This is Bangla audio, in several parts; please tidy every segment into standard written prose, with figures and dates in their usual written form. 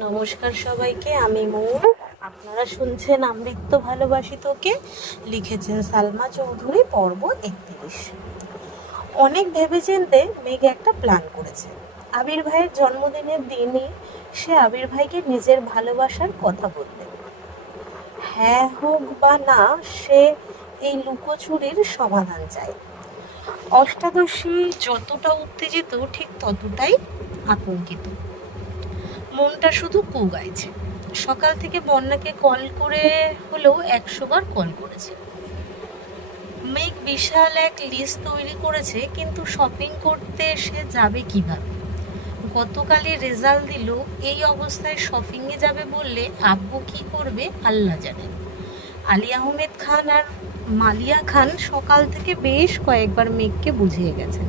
নমস্কার সবাইকে, আমি মৌ। আপনারা শুনছেন আমৃত্য ভালোবাসি তোকে, লিখেছেন সালমা চৌধুরী, পর্ব 31। অনেক ভেবেচিন্তে মেঘ একটা প্ল্যান করেছে। আবির ভাইয়ের জন্মদিনের দিনই সে আবির ভাইকে নিজের ভালোবাসার কথা বলবে। হ্যাঁ হোক বা না, সে এই লুকোচুরির সমাধান চায়। অষ্টাদশী যতটা উত্তেজিত, ঠিক ততটাই আতঙ্কিত। মনটা শুধু কু গাইছে। সকাল থেকে বন্যাকে কল করে হলেও 100 বার কল করেছে। মেঘ বিশাল এক লিস্ট তৈরি করেছে, কিন্তু শপিং করতে সে যাবে কিভাবে? গতকালই রেজাল্ট দিল, এই অবস্থায় শপিংয়ে যাবে বললে আব্বু কি করবে আল্লাহ জানেন। আলী আহমেদ খান আর মালিয়া খান সকাল থেকে বেশ কয়েকবার মেঘকে বুঝিয়ে গেছেন,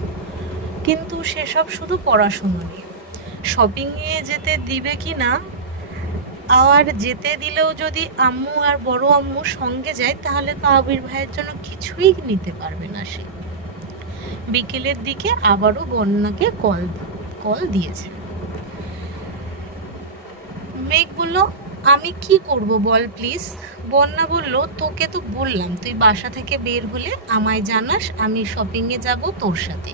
কিন্তু সেসব শুধু পড়াশুনো নিয়ে। শপিংয়ে যেতে দিবে কি না, আর যেতে দিলেও যদি আম্মু আর বড় আম্মু সঙ্গে যায়, তাহলে তো আবির ভাইয়ের জন্য কিছুই নিতে পারবে না সে। বিকেলের দিকে আবারও বন্যাকে কল দিয়েছে। মেঘ বলল, আমি কি করব বল প্লিজ। বন্যা বলল, তোকে তো বললাম তুই বাসা থেকে বের হলে আমায় জানাস, আমি শপিংয়ে যাব তোর সাথে।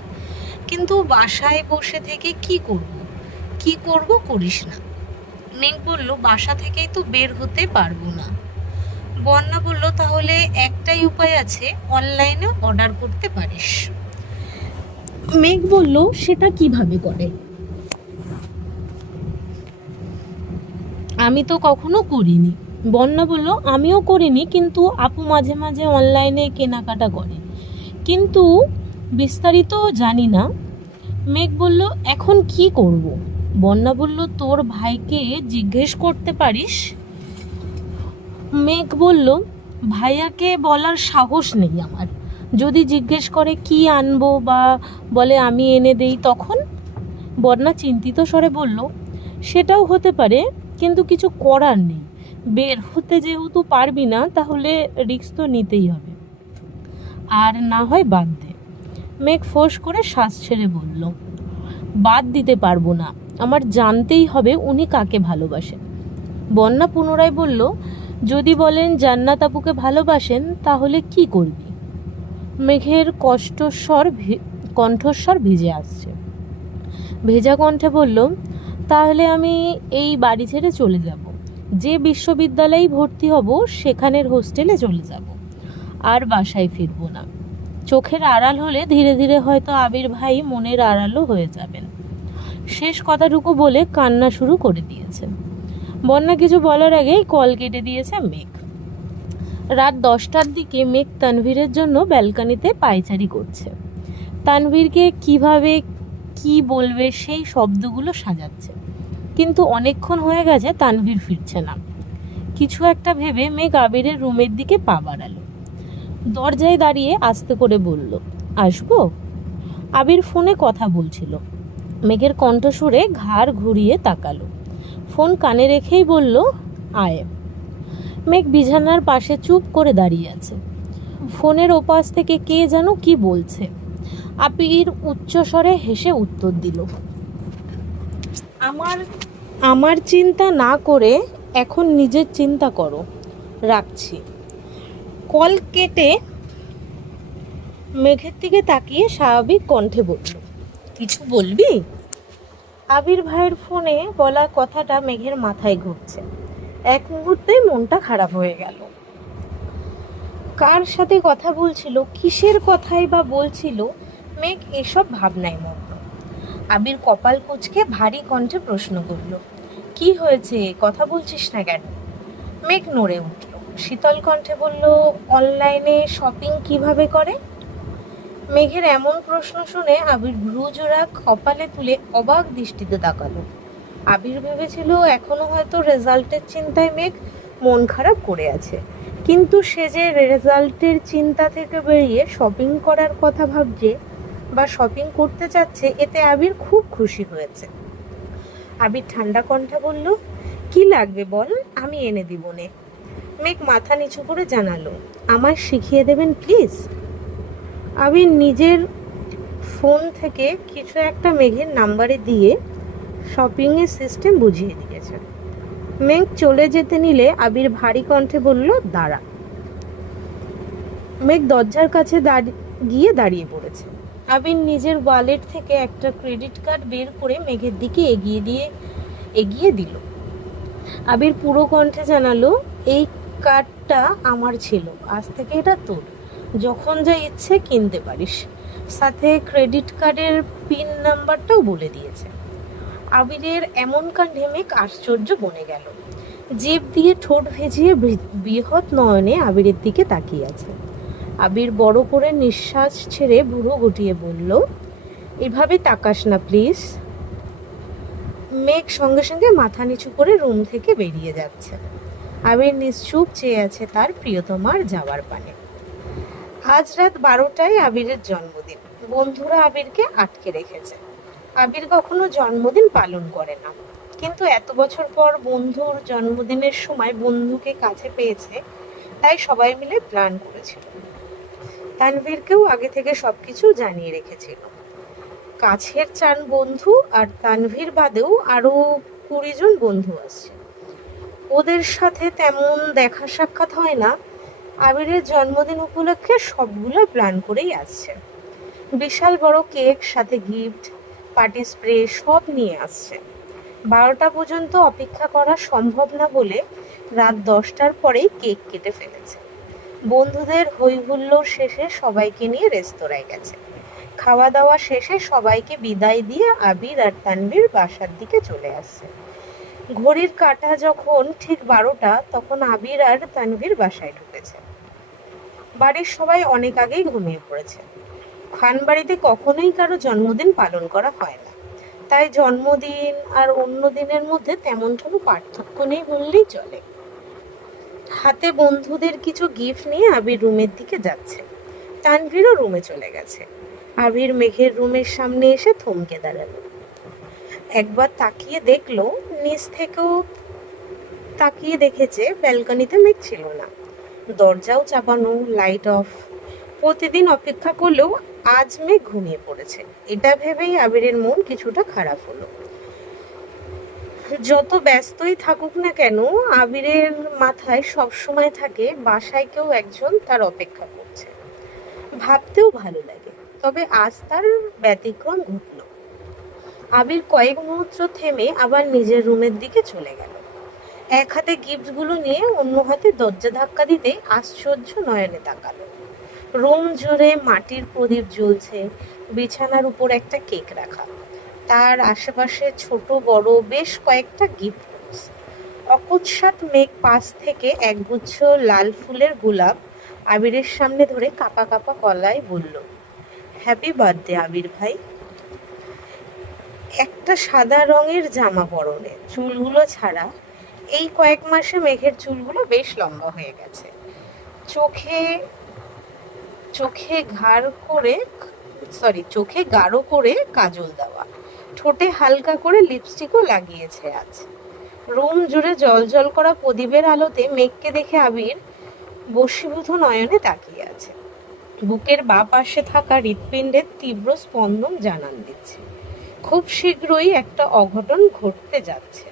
কিন্তু বাসায় বসে থেকে কি করব করিস না। মেঘ বলল, বাসা থেকেই তো বের হতে পারবো না। বন্যা বলল, তাহলে একটাই উপায় আছে, অনলাইনে অর্ডার করতে পারিস। মেঘ বলল, সেটা কিভাবে করে? আমি তো কখনো করিনি। বন্যা বলল, আমিও করিনি, কিন্তু আপু মাঝে মাঝে অনলাইনে কেনাকাটা করে, কিন্তু বিস্তারিত জানি না। মেঘ বলল, এখন কি করব? বন্যা বলল, তোর ভাইকে জিজ্ঞেস করতে পারিস। মেঘ বলল, ভাইয়াকে বলার সাহস নেই আমার। যদি জিজ্ঞেস করে কি আনবো বা বলে আমি এনে দেই, তখন? বন্যা চিন্তিত স্বরে বলল, সেটাও হতে পারে, কিন্তু কিছু করার নেই। বের হতে যেহেতু পারবি না, তাহলে রিস্ক তো নিতেই হবে, আর না হয় বাদ দে। মেঘ ফোঁস করে শ্বাস ছেড়ে বলল, বাদ দিতে পারবো না, আমার জানতেই হবে উনি কাকে ভালোবাসেন। বন্যা পুনরায় বলল, যদি বলেন জান্নাত আপুকে ভালোবাসেন, তাহলে কি করবি? মেঘের কণ্ঠস্বর ভিজে আসছে। ভেজা কণ্ঠে বলল, তাহলে আমি এই বাড়ি ছেড়ে চলে যাব। যে বিশ্ববিদ্যালয়ে ভর্তি হব সেখানের হোস্টেলে চলে যাব, আর বাসায় ফিরবো না। চোখের আড়াল হলে ধীরে ধীরে হয়তো আবির ভাই মনের আড়ালও হয়ে যাবেন। শেষ কথাটুকু বলে কান্না শুরু করে দিয়েছে। বন্যা কিছু বলার আগেই কল কেটে দিয়েছে মেঘ। রাত 10টার দিকে মেঘ তানভীরের জন্য ব্যালকনিতে পায়চারি করছে। তানভীরকে কিভাবে কি বলবে সেই শব্দগুলো সাজাচ্ছে, কিন্তু অনেকক্ষণ হয়ে গেছে তানভীর ফিরছে না। কিছু একটা ভেবে মেঘ আবিরের রুমের দিকে পা বাড়ালো। দরজায় দাঁড়িয়ে আস্তে করে বলল, আসবো? আবির ফোনে কথা বলছিল। মেঘের কণ্ঠস্বরে ঘাড় ঘুরিয়ে তাকালো। ফোন কানে রেখেই বলল, আয়। মেঘ বিছানার পাশে চুপ করে দাঁড়িয়ে আছে। ফোনের ওপাশ থেকে কে যেন কি বলছে। আবির উচ্চস্বরে হেসে উত্তর দিল, আমার চিন্তা না করে এখন নিজের চিন্তা করো, রাখছি। কল কেটে মেঘের দিকে তাকিয়ে স্বাভাবিক কণ্ঠে বলল, কিছু বলবি? আবির ভাইয়ের ফোনে বলা কথাটা মেঘের মাথায় ঘুরছে। এক মুহূর্তেই মনটা খারাপ হয়ে গেল। কার সাথে কথা বলছিল, কিসের কথাই বা বলছিল, মেঘ এসব ভাবনায় মগ্ন। আবির কপাল কুঁচকে ভারী কণ্ঠে প্রশ্ন করল, কি হয়েছে, কথা বলছিস না কেন? মেঘ নড়ে উঠল, শীতল কণ্ঠে বলল, অনলাইনে শপিং কিভাবে করে? মেঘের এমন প্রশ্ন শুনে আবির ভ্রুজোড়া কপালে তুলে অবাক দৃষ্টিতে তাকালো। আবির ভেবেছিল এখনো হয়তো রেজাল্টের চিন্তায় মেঘ মন খারাপ করে আছে, কিন্তু সে যে রেজাল্টের চিন্তা থেকে বেরিয়ে শপিং করার কথা ভাবছে বা শপিং করতে চাচ্ছে, এতে আবির খুব খুশি হয়েছে। আবির ঠান্ডা কণ্ঠে বলল, কি লাগবে বল, আমি এনে দিব নে। মেঘ মাথা নিচু করে জানালো, আমায় শিখিয়ে দেবেন প্লিজ। আবির নিজের ফোন থেকে কিছু একটা মেঘের নাম্বারে দিয়ে শপিংয়ের সিস্টেম বুঝিয়ে দিয়েছে। মেঘ চলে যেতে নিলে আবির ভারী কণ্ঠে বলল, দাঁড়া। মেঘ দরজার কাছে গিয়ে দাঁড়িয়ে পড়েছে। আবির নিজের ওয়ালেট থেকে একটা ক্রেডিট কার্ড বের করে মেঘের দিকে এগিয়ে দিল। আবির পুরো কণ্ঠে জানালো, এই কার্ডটা আমার ছিল, আজ থেকে এটা তোর, যখন যা ইচ্ছে কিনতে পারিস। সাথে ক্রেডিট কার্ডের পিন নাম্বারটাও বলে দিয়েছে। আবিরের এমন কাণ্ডে মেঘ আশ্চর্য বনে গেল। জিভ দিয়ে ঠোঁট ভেজিয়ে বৃহৎ নয়নে আবিরের দিকে তাকিয়ে আছে। আবির বড় করে নিঃশ্বাস ছেড়ে ভুরু গুটিয়ে বলল, এভাবে তাকাস না প্লিজ। মেঘ সঙ্গে সঙ্গে মাথা নিচু করে রুম থেকে বেরিয়ে যাচ্ছে। আবির নিশ্চুপ চেয়ে আছে তার প্রিয়তমার যাওয়ার পানে। আজ রাত 12টায় আবিরের জন্মদিন। বন্ধুরা আবিরকে আটকে রেখেছে। আবির কখনো জন্মদিন পালন করে না, কিন্তু এত বছর পর বন্ধুর জন্মদিনের সময় বন্ধুকে কাছে পেয়েছে, তাই সবাই মিলে প্ল্যান করেছিল। তানভীরকেও আগে থেকে সবকিছু জানিয়ে রেখেছিল। কাছের 4 বন্ধু আর তানভীর বাদেও আরো 20 জন বন্ধু আসছে। ওদের সাথে তেমন দেখা সাক্ষাৎ হয় না। আবিরের জন্মদিন উপলক্ষে সবগুলো প্ল্যান করেই আসছে। বিশাল বড় কেক, সাথে গিফট, পার্টি স্প্রে সব নিয়ে আসছে। 12টা পর্যন্ত অপেক্ষা করা সম্ভব না বলে রাত 10টার পরেই কেক কেটে ফেলেছে। বন্ধুদের হই হুল্লোড় শেষে সবাইকে নিয়ে রেস্তোরাঁয় গেছে। খাওয়া দাওয়া শেষে সবাইকে বিদায় দিয়ে আবির আর তানভীর বাসার দিকে চলে আসছে। ঘড়ির কাঁটা যখন ঠিক 12টা, তখন আবির আর তানভীর বাসায় ঢুকেছে। বাড়ির সবাই অনেক আগেই ঘুমিয়ে পড়েছে। খানবাড়িতে কখনোই কারো জন্মদিন পালন করা হয় না, তাই জন্মদিন আর অন্য দিনের মধ্যে তেমন কোনো পার্থক্য নেই বললেই চলে। হাতে বন্ধুদের কিছু গিফট নিয়ে আবির রুমের দিকে যাচ্ছে। তানভীরও রুমে চলে গেছে। আবির মেঘের রুমের সামনে এসে থমকে দাঁড়ালো। একবার তাকিয়ে দেখলো, নিচ থেকেও তাকিয়ে দেখেছে ব্যালকনিতে মেঘ ছিল না। দরজাও চাপানো, লাইট অফ। প্রতিদিন অপেক্ষা করলেও আজ মেঘ ঘুমিয়ে পড়েছে। এটা ভেবেই আবিরের মন কিছুটা খারাপ হলো। যত ব্যস্তই থাকুক না কেন, আবিরের মাথায় সবসময় থাকে বাসায় কেউ একজন তার অপেক্ষা করছে। ভাবতেও ভালো লাগে। তবে আজ তার ব্যতিক্রম ঘটল। আবির কয়েক মুহূর্ত থেমে আবার নিজের রুমের দিকে চলে গেল। এক হাতে গিফটগুলো নিয়ে অন্য হাতে দরজা ধাক্কা দিতে আশ্চর্য নয়নে তাকালো। রুম জুড়ে মাটির প্রদীপ জ্বলছে, বিছানার উপর একটা কেক রাখা, তার আশেপাশে ছোট বড় বেশ কয়েকটা গিফট বক্স। অকস্মাৎ মেঘ পাশ থেকে একগুচ্ছ লাল ফুলের গোলাপ আবিরের সামনে ধরে কাঁপা কাঁপা গলায় বলল, হ্যাপি বার্থডে আবির ভাই। একটা সাদা রঙের জামা পরনে, চুলগুলো ছাড়া। এই কয়েক মাসে মেঘের চুলগুলো বেশ লম্বা হয়ে গেছে। চোখে গাঢ় করে কাজল দেওয়া, ঠোঁটে হালকা করে লিপস্টিকও লাগিয়েছে আজ। রুম জুড়ে জল করা প্রদীপের আলোতে মেঘকে দেখে আবির বশীভূত নয়নে তাকিয়ে আছে। বুকের বাঁ পাশে থাকা হৃৎপিণ্ডের তীব্র স্পন্দন জানান দিচ্ছে খুব শীঘ্রই একটা অঘটন ঘটতে যাচ্ছে।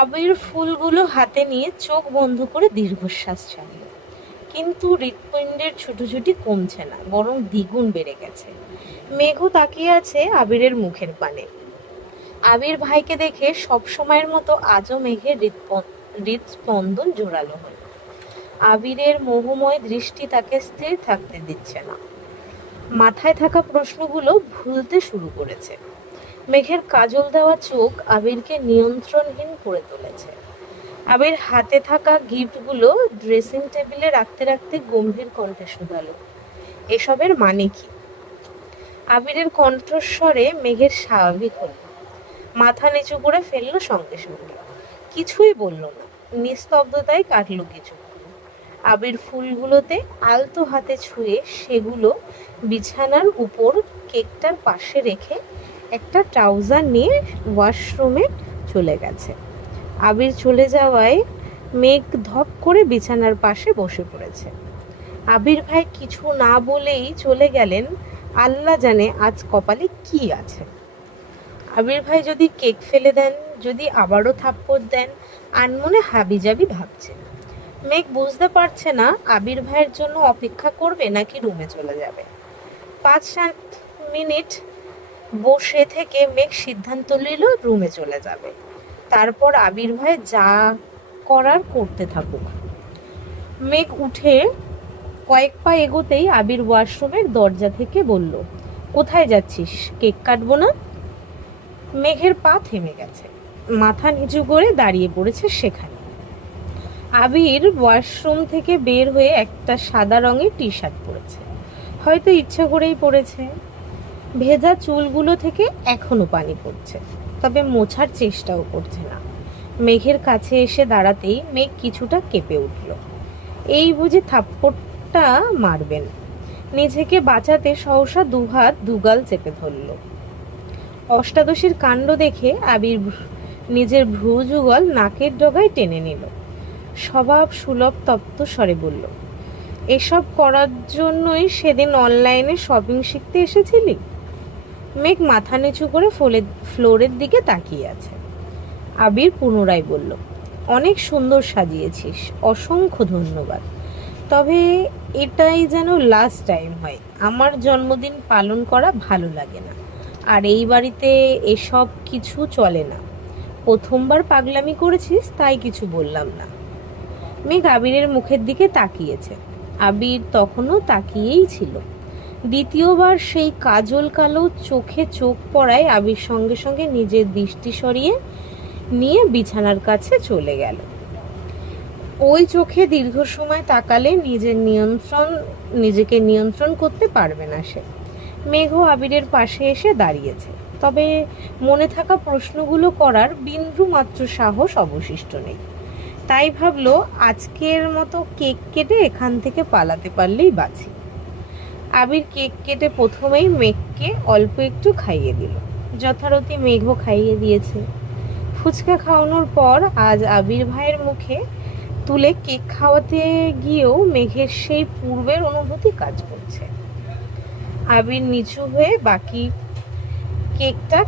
আবির ফুলগুলো হাতে নিয়ে চোখ বন্ধ করে দীর্ঘশ্বাস ছাড়ল। কিন্তু হৃৎপিণ্ডের ছুটোছুটি কমছে না, বরং দ্বিগুণ বেড়ে গেছে। মেঘও তাকিয়ে আছে আবিরের মুখের পানে। আবির ভাইকে দেখে সব সময়ের মতো আজও মেঘের হৃৎস্পন্দন জোরালো হল। আবিরের মোহময় দৃষ্টি তাকে স্থির থাকতে দিচ্ছে না। মাথায় থাকা প্রশ্নগুলো ভুলতে শুরু করেছে। মেঘের কাজল দেওয়া চোখ আবিরকে নিয়ন্ত্রণহীন করে তুলেছে। আবির হাতে থাকা গিফটগুলো ড্রেসিং টেবিলে রাখতে রাখতে গম্ভীর কণ্ঠে শুধালো, এসবের মানে কি? আবিরের কণ্ঠস্বরে মেঘের স্বাভাবিক হল। মাথা নিচু করে ফেললো সঙ্গে সঙ্গে। কিছুই বলল না, নিস্তব্ধতায় কাটলো কিছু। আবির ফুলগুলোতে আলতো হাতে ছুঁয়ে সেগুলো বিছানার উপর কেকটার পাশে রেখে একটা ট্রাউজার নিয়ে ওয়াশরুমে চলে গেছে। আবির চলে যাওয়ায় মেঘ ধপ করে বিছানার পাশে বসে পড়েছে। আবির ভাই কিছু না বলেই চলে গেলেন। আল্লাহ জানে আজ কপালে কি আছে। আবির ভাই যদি কেক ফেলে দেন, যদি আবারও থাপ্পড় দেন, আনমনে হাবিজাবি ভাবছে। মেঘ বুঝতে পারছে না আবির ভাইয়ের জন্য অপেক্ষা করবে নাকি রুমে চলে যাবে। 5-7 মিনিট বসে থেকে মেঘ সিদ্ধান্ত নিল রুমে চলে যাবে। তারপর আবির ভাই যা করার করতে থাকুক। মেঘ উঠে কয়েক পা এগোতেই আবির ওয়াশরুমের দরজা থেকে বলল, কোথায় যাচ্ছিস? কেক কাটবো না? মেঘের পা থেমে গেছে, মাথা নিচু করে দাঁড়িয়ে পড়েছে সেখানে। আবির ওয়াশরুম থেকে বের হয়ে একটা সাদা রঙের টি শার্ট পরেছে, হয়তো ইচ্ছে করেই পরেছে। ভেজা চুলগুলো থেকে এখনো পানি পড়ছে, তবে মোছার চেষ্টাও করছে না। মেঘের কাছে এসে দাঁড়াতেই মেঘ কিছুটা কেঁপে উঠল। এই বুঝি থাপ্পড়টা মারবেন। নিজেকে বাঁচাতে সহসা দুহাত দুগাল চেপে ধরল। অষ্টাদশীর কাণ্ড দেখে আবির নিজের ভ্রু যুগল নাকের ডগায় টেনে নিল। স্বভাব সুলভ তপ্ত স্বরে বলল, এসব করার জন্যই সেদিন অনলাইনে শপিং শিখতে এসেছিলি? মেঘ মাথা নিচু করে ফ্লোরের দিকে তাকিয়ে আছে। আবির পুনরায় বলল, অনেক সুন্দর সাজিয়েছিস, অসংখ্য ধন্যবাদ। তবে এটাই যেন লাস্ট টাইম হয়। আমার জন্মদিন পালন করা ভালো লাগে না, আর এই বাড়িতে এসব কিছু চলে না। প্রথমবার পাগলামি করেছিস, তাই কিছু বললাম না। মেঘ আবিরের মুখের দিকে তাকিয়েছে। আবির তখনও তাকিয়েই ছিল। দ্বিতীয়বার সেই কাজল কালো চোখে চোখ পড়ায় আবির সঙ্গে সঙ্গে নিজের দৃষ্টি সরিয়ে নিয়ে বিছানার কাছে চলে গেল। ওই চোখে দীর্ঘ সময় তাকালে নিজেকে নিয়ন্ত্রণ করতে পারবে না সে। মেঘ আবিরের পাশে এসে দাঁড়িয়েছে, তবে মনে থাকা প্রশ্নগুলো করার বিন্দু মাত্র সাহস অবশিষ্ট নেই। তাই ভাবলো আজকের মতো কেক কেটে এখান থেকে পালাতে পারলেই বাঁচি। আবির কেক কেটে প্রথমেই মেঘকে অল্প একটু খাইয়ে দিল। যথারীতি মেঘও খাইয়ে দিয়েছে। ফুচকা খাওয়ানোর পর আজ আবির ভাইয়ের মুখে তুলে কেক খাওয়াতে গিয়েও মেঘের সেই পূর্বের অনুভূতি কাজ করছে। আবির নিচু হয়ে বাকি কেকটা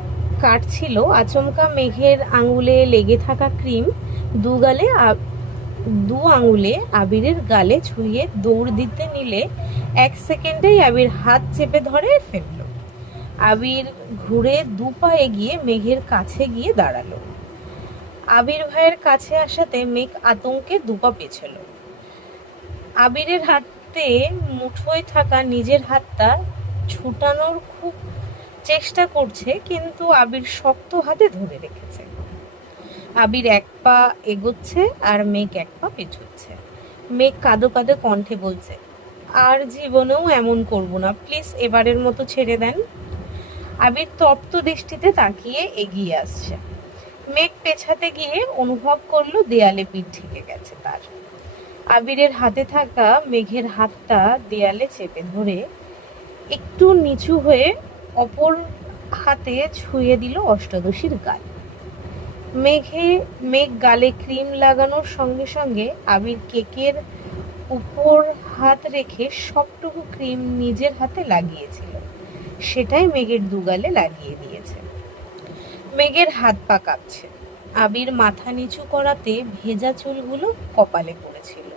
কাটছিল। আচমকা মেঘের আঙুলে লেগে থাকা ক্রিম দু আঙুলে আবিরের গালে ছুঁয়ে দৌড় দিতে নিলে 1 সেকেন্ডেই আবির হাত চেপে ধরে ফেলল। আবির ঘুরে 2 পা এগিয়ে মেঘের কাছে গিয়ে দাঁড়ালো। আবির ভাইয়ের কাছে আসাতে মেঘ আতঙ্কে 2 পা পেছল। আবিরের হাতে মুঠোয় থাকা নিজের হাতটা ছুটানোর খুব চেষ্টা করছে, কিন্তু আবির শক্ত হাতে ধরে রেখেছে। আবির 1 পা এগোচ্ছে আর মেঘ 1 পা পেছোচ্ছে। মেঘ কাঁদো কাঁদো কণ্ঠে বলছে, আর জীবনেও এমন করব না, প্লিজ এবারের মতো ছেড়ে দেন। আবির তপ্ত দৃষ্টিতে তাকিয়ে এগিয়ে আসছে। মেঘ পেছাতে গিয়ে অনুভব করলো দেয়ালে পিঠ ঠেকে গেছে তার। আবিরের হাতে থাকা মেঘের হাতটা দেয়ালে চেপে ধরে একটু নিচু হয়ে অপর হাতে ছুঁয়ে দিল অষ্টাদশীর গাল। মেঘ গালে ক্রিম লাগানোর সঙ্গে সঙ্গে আবির কেকের উপর হাত রেখে সবটুকু ক্রিম নিজের হাতে লাগিয়েছিল, সেটাই মেঘের দুগালে লাগিয়ে দিয়েছে। মেঘের হাত পা কাঁপছে। আবির মাথা নিচু করাতে ভেজা চুলগুলো কপালে পড়েছিল।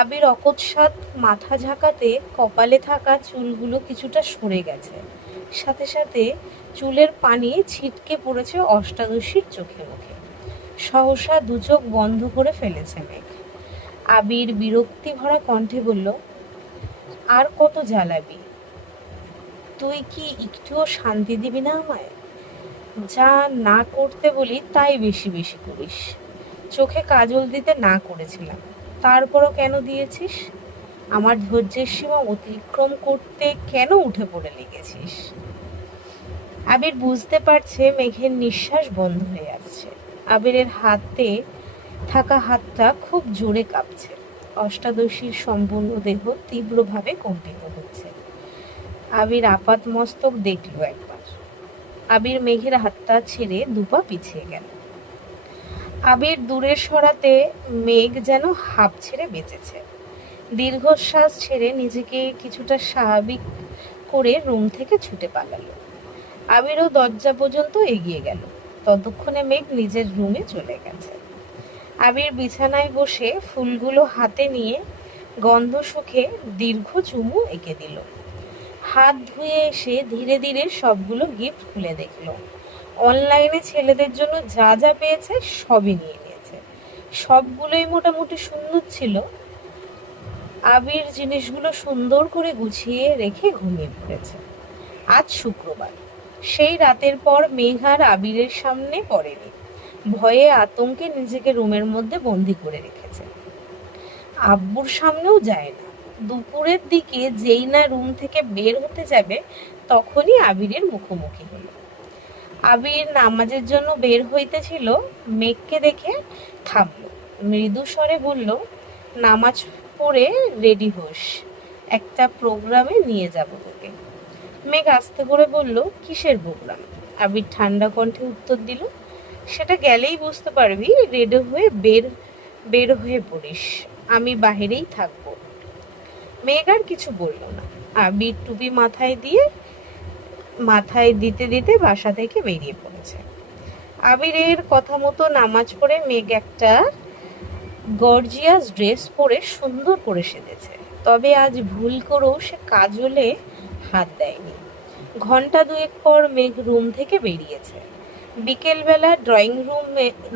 আবির অকস্মাৎ মাথা ঝাঁকাতে কপালে থাকা চুলগুলো কিছুটা সরে গেছে। সাথে সাথে চুলের পানি ছিটকে পড়েছে অষ্টাদশীর চোখে মুখে। সহসা 2 চোখ বন্ধ করে ফেলেছে মেঘ। আবির বিরক্তি ভরা কণ্ঠে বলল, আর কত জ্বালাবি? তুই কি একটুও শান্তি দিবি না আমায়? যা না করতে বলি তাই বেশি বেশি করিস। চোখে কাজল দিতে না করেছিলাম, তারপরও কেন দিয়েছিস? আমার ধৈর্যের সীমা অতিক্রম করতে কেন উঠে পড়ে লেগেছিস? আবির বুঝতে পারছে মেঘের নিঃশ্বাস বন্ধ হয়ে আসছে। আবিরের হাতে থাকা হাতটা খুব জোরে কাঁপছে। অষ্টাদশীর সম্পূর্ণ দেহ তীব্রভাবে কম্পিত হচ্ছে। আবির আপাত মস্তক দেখল একবার। আবির মেঘের হাতটা ছেড়ে 2 পা পিছিয়ে গেল। আবির দূরে সরাতে মেঘ যেন হাঁপ ছেড়ে বেঁচেছে। দীর্ঘশ্বাস ছেড়ে নিজেকে কিছুটা স্বাভাবিক করে রুম থেকে ছুটে পালালো। আবিরও দরজা পর্যন্ত এগিয়ে গেল। ততক্ষণে মেঘ নিজের রুমে চলে গেছে। আবির বিছানায় বসে ফুলগুলো হাতে নিয়ে গন্ধ সুখে দীর্ঘ চুমু এঁকে দিল। হাত ধুয়ে এসে ধীরে ধীরে সবগুলো গিফট খুলে দেখলো। অনলাইনে ছেলেদের জন্য যা যা পেয়েছে সবই নিয়ে নিয়েছে। সবগুলোই মোটামুটি সুন্দর ছিল। আবির জিনিসগুলো সুন্দর করে গুছিয়ে রেখে ঘুমিয়ে পড়েছে। আজ শুক্রবার। সেই রাতের পর মেঘ আর আবিরের সামনে পড়েনি। ভয়ে আতঙ্কে নিজেকে রুমের মধ্যে বন্দি করে রেখেছে। আব্বুর সামনেও যায় না। দুপুরের দিকে যেই না রুম থেকে বের হতে যাবে তখনই আবিরের মুখোমুখি হলো। আবির নামাজের জন্য বের হইতেছিল, মেঘকে দেখে থামলো। মৃদু স্বরে বলল, নামাজ পড়ে রেডি হোস, একটা প্রোগ্রামে নিয়ে যাব তোকে। মেঘ আস্তে করে বলল, কিসের প্রোগ্রাম? আবির ঠান্ডা কণ্ঠে উত্তর দিল, সেটা গেলেই বুঝতে পারবি। রেডি হয়ে বের হয়ে পড়িস, আমি বাহিরেই থাকবো। মেঘ আর কিছু বলল না। আবির টুপি মাথায় দিতে দিতে বাসা থেকে বেরিয়ে পড়েছে। আবিরের কথা মতো নামাজ পড়ে মেঘ একটা গর্জিয়াস ড্রেস পরে সুন্দর করে সেজেছে। তবে আজ ভুল করেও সে কাজলে হাত দেয়নি। ঘন্টা দুয়েক পর মেঘ রুম থেকে বেরিয়েছে। বিকেলবেলা ড্রয়িং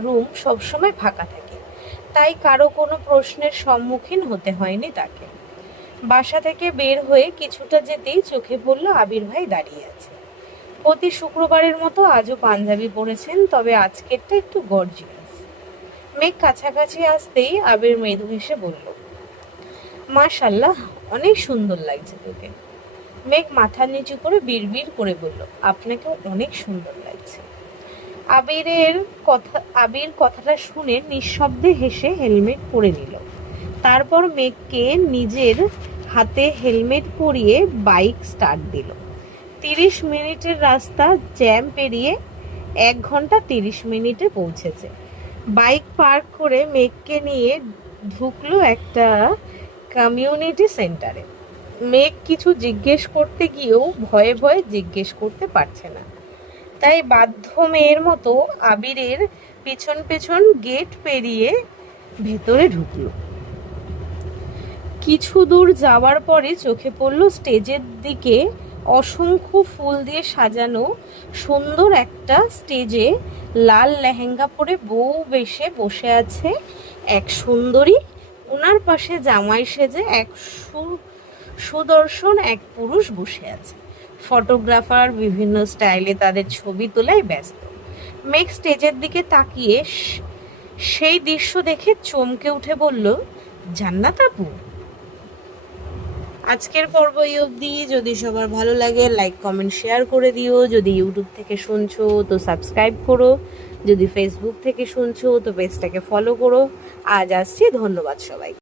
রুম সবসময় ফাঁকা থাকে, তাই কারো কোনো প্রশ্নের সম্মুখীন হতে হয়নি তাকে। বাসা থেকে বের হয়ে কিছুটা যেতেই চোখে পড়ল আবির ভাই দাঁড়িয়ে আছে। প্রতি শুক্রবারের মতো আজও পাঞ্জাবি পরেছেন, তবে আজকেরটা একটু গর্জিয়াস। মেঘ কাছাকাছি আসতেই আবির মৃদু হেসে বলল, মাশাআল্লাহ, অনেক সুন্দর লাগছে তোকে। মেঘ মাথা নিচু করে বিড়বিড় করে বলল, আপনাকেও অনেক সুন্দর লাগছে। আবির কথাটা শুনে নিঃশব্দে হেসে হেলমেট পরে নিল। তারপর মেঘকে নিজের হাতে হেলমেট পরিয়ে বাইক স্টার্ট দিল। 30 মিনিটের রাস্তা জ্যাম পেরিয়ে 1 ঘন্টা 30 মিনিটে পৌঁছেছে। বাইক পার্ক করে মেঘকে নিয়ে ঢুকলো একটা কমিউনিটি সেন্টারে। মেঘ কিছু জিজ্ঞেস করতে গিয়েও ভয়ে ভয়ে জিজ্ঞেস করতে পারছে না, তাই বাধ্য মেয়ের মতো আবিরের পেছন পেছন গেট পেরিয়ে ভেতরে ঢুকলো। কিছু দূর যাওয়ার পরে চোখে পড়ল স্টেজের দিকে। অসংখ্য ফুল দিয়ে সাজানো সুন্দর একটা স্টেজে লাল লেহেঙ্গা পরে বউ বেশে বসে আছে এক সুন্দরী। ওনার পাশে জামাই সেজে এক সুদর্শন এক পুরুষ বসে আছে। ফটোগ্রাফার বিভিন্ন স্টাইলে তাদের ছবি তোলায় ব্যস্ত। মেঘ স্টেজের দিকে তাকিয়ে সেই দৃশ্য দেখে চমকে উঠে বলল, জান্নাত আপু। আজকের পর্ব এই অবধি। যদি সবার ভালো লাগে লাইক কমেন্ট শেয়ার করে দিও। যদি ইউটিউব থেকে শুনছো তো সাবস্ক্রাইব করো। যদি ফেসবুক থেকে শুনছো তো পেজটাকে ফলো করো। আজ আসছি, ধন্যবাদ সবাই।